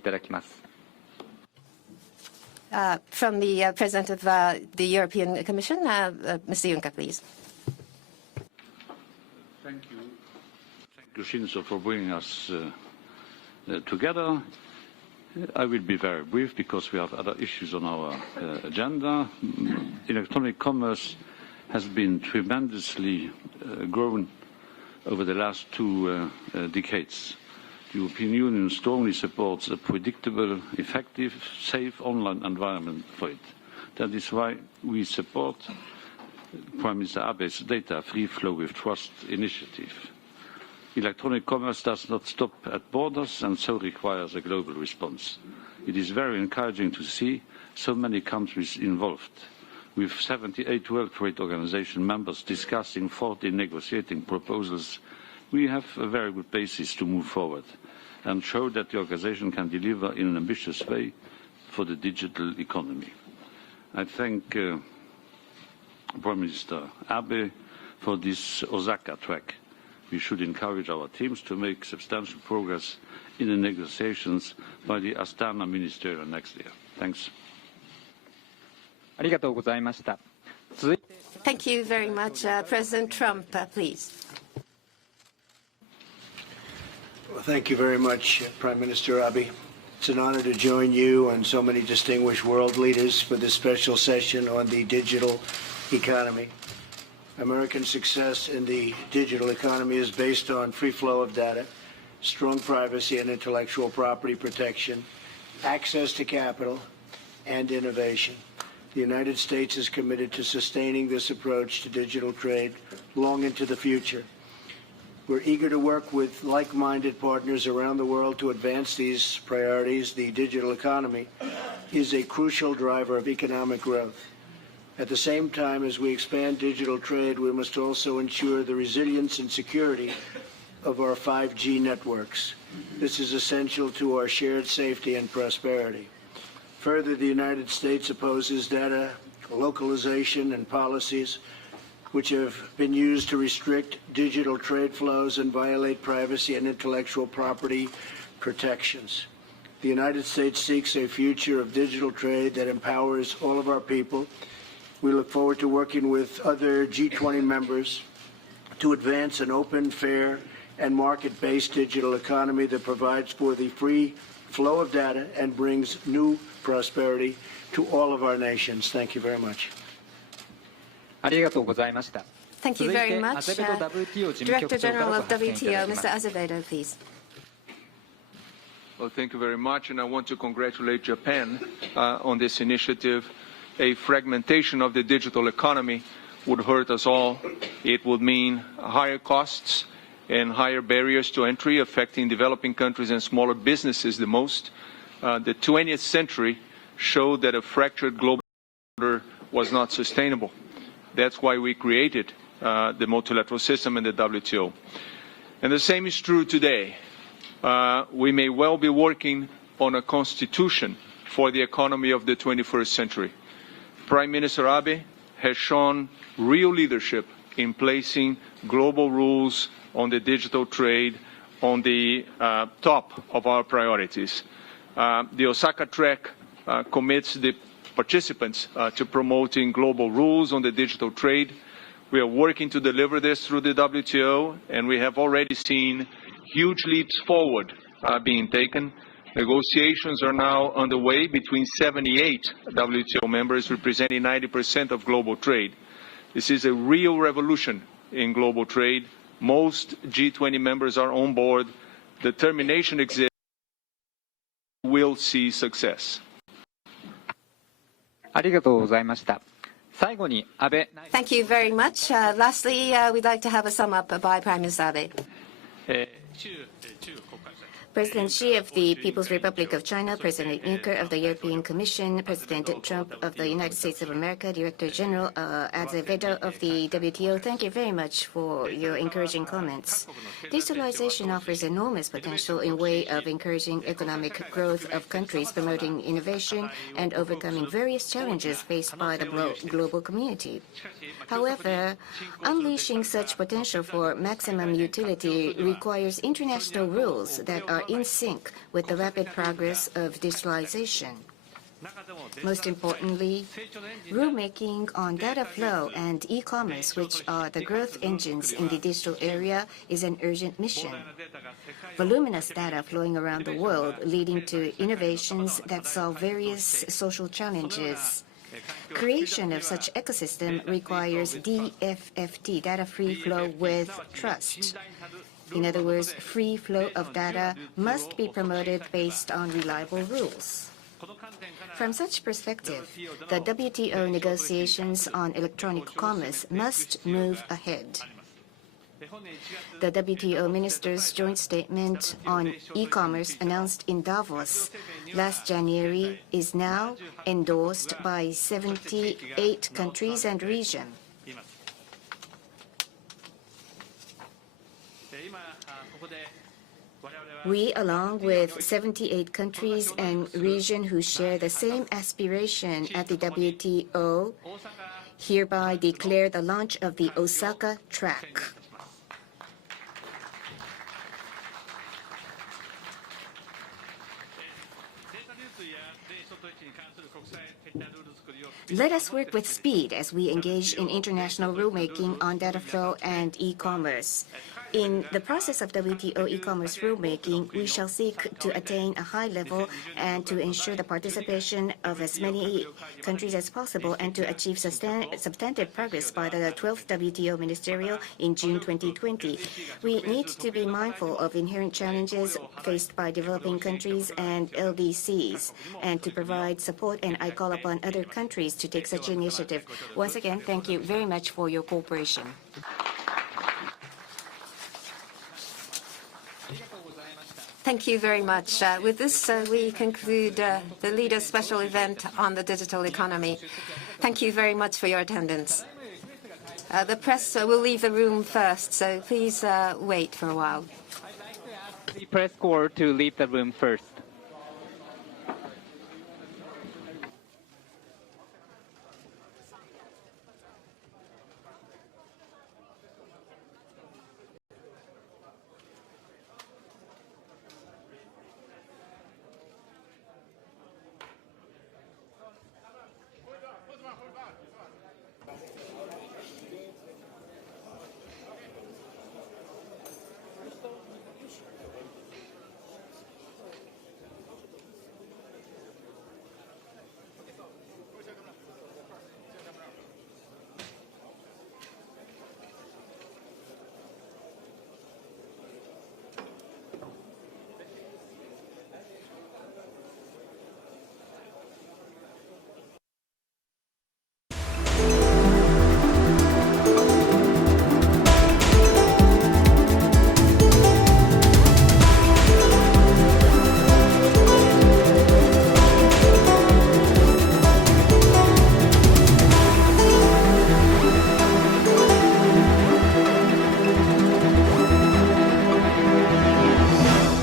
いただきます。From the President of the European Commission, Mr. Juncker, please. Thank you. Thank you, Shinzo, for bringing us together. I will be very brief because we have other issues on our agenda. Electronic commerce has been tremendously grown over the last 2 decades. The European Union strongly supports a predictable, effective, safe online environment for it. That is why we support Prime Minister Abe's Data Free Flow with Trust initiative. Electronic commerce does not stop at borders and so requires a global response. It is very encouraging to see so many countries involved, with 78 World Trade Organization members discussing 40 negotiating proposals. We have a very good basis to move forward and show that the organization can deliver in an ambitious way for the digital economy. I thank Prime Minister Abe for this Osaka track. We should encourage our teams to make substantial progress in the negotiations by the Astana Ministerial next year. Thanks. ありがとうございました。Thank you very much. President Trump, please. Well, thank you very much, Prime Minister Abe. It's an honor to join you and so many distinguished world leaders for this special session on the digital economy. American success in the digital economy is based on free flow of data, strong privacy and intellectual property protection, access to capital, and innovation. The United States is committed to sustaining this approach to digital trade long into the future. We're eager to work with like-minded partners around the world to advance these priorities. The digital economy is a crucial driver of economic growth. At the same time, as we expand digital trade, we must also ensure the resilience and security of our 5G networks. This is essential to our shared safety and prosperity. Further, the United States opposes data localization and policies which have been used to restrict digital trade flows and violate privacy and intellectual property protections. The United States seeks a future of digital trade that empowers all of our people. We look forward to working with other G20 members to advance an open, fair, and market-based digital economy that provides for the free flow of data and brings new prosperity to all of our nations. Thank you very much. ありがとうございました。 Thank you very much. Director General of WTO, Mr. Azevedo, please. Well, thank you very much, and I want to congratulate Japan on this initiative. A fragmentation of the digital economy would hurt us all. It would mean higher costs and higher barriers to entry, affecting developing countries and smaller businesses the most. The 20th century showed that a fractured global order was not sustainable. That's why we created the multilateral system and the WTO. And the same is true today. We may well be working on a constitution for the economy of the 21st century. Prime Minister Abe has shown real leadership in placing global rules on the digital trade on the top of our priorities. The Osaka track commits the participants to promoting global rules on the digital trade. We are working to deliver this through the WTO, and we have already seen huge leaps forward being taken. Negotiations are now underway between 78 WTO members representing 90% of global trade. This is a real revolution in global trade. Most G20 members are on board. Determination exists. We'll see success. ありがとうございました。最後に安倍。Thank you very much. Lastly, we'd like to have a sum up by Prime Minister Abe. President Xi of the People's Republic of China, President Juncker of the European Commission, President Trump of the United States of America, Director General Azevedo of the WTO, thank you very much for your encouraging comments. Digitalization offers enormous potential in way of encouraging economic growth of countries, promoting innovation, and overcoming various challenges faced by the global community. However, unleashing such potential for maximum utility requires international rules that are are in sync with the rapid progress of digitalization. Most importantly, rulemaking on data flow and e-commerce, which are the growth engines in the digital area, is an urgent mission. Voluminous data flowing around the world, leading to innovations that solve various social challenges. Creation of such ecosystem requires DFFT, data free flow with trust. In other words, free flow of data must be promoted based on reliable rules. From such perspective, the WTO negotiations on electronic commerce must move ahead. The WTO ministers' joint statement on e-commerce announced in Davos last January is now endorsed by 78 countries and regions. We, along with 78 countries and regions who share the same aspiration at the WTO, hereby declare the launch of the Osaka track. Let us work with speed as we engage in international rulemaking on data flow and e-commerce. In the process of WTO e-commerce rulemaking, we shall seek to attain a high level and to ensure the participation of as many countries as possible and to achieve substantive progress by the 12th WTO Ministerial in June 2020. We need to be mindful of inherent challenges faced by developing countries and LDCs and to provide support, and I call upon other countries to take such initiative. Once again, thank you very much for your cooperation. Thank you very much. With this, we conclude the Leader's special event on the digital economy. Thank you very much for your attendance. The press will leave the room first, so please wait for a while. The press corps to leave the room first.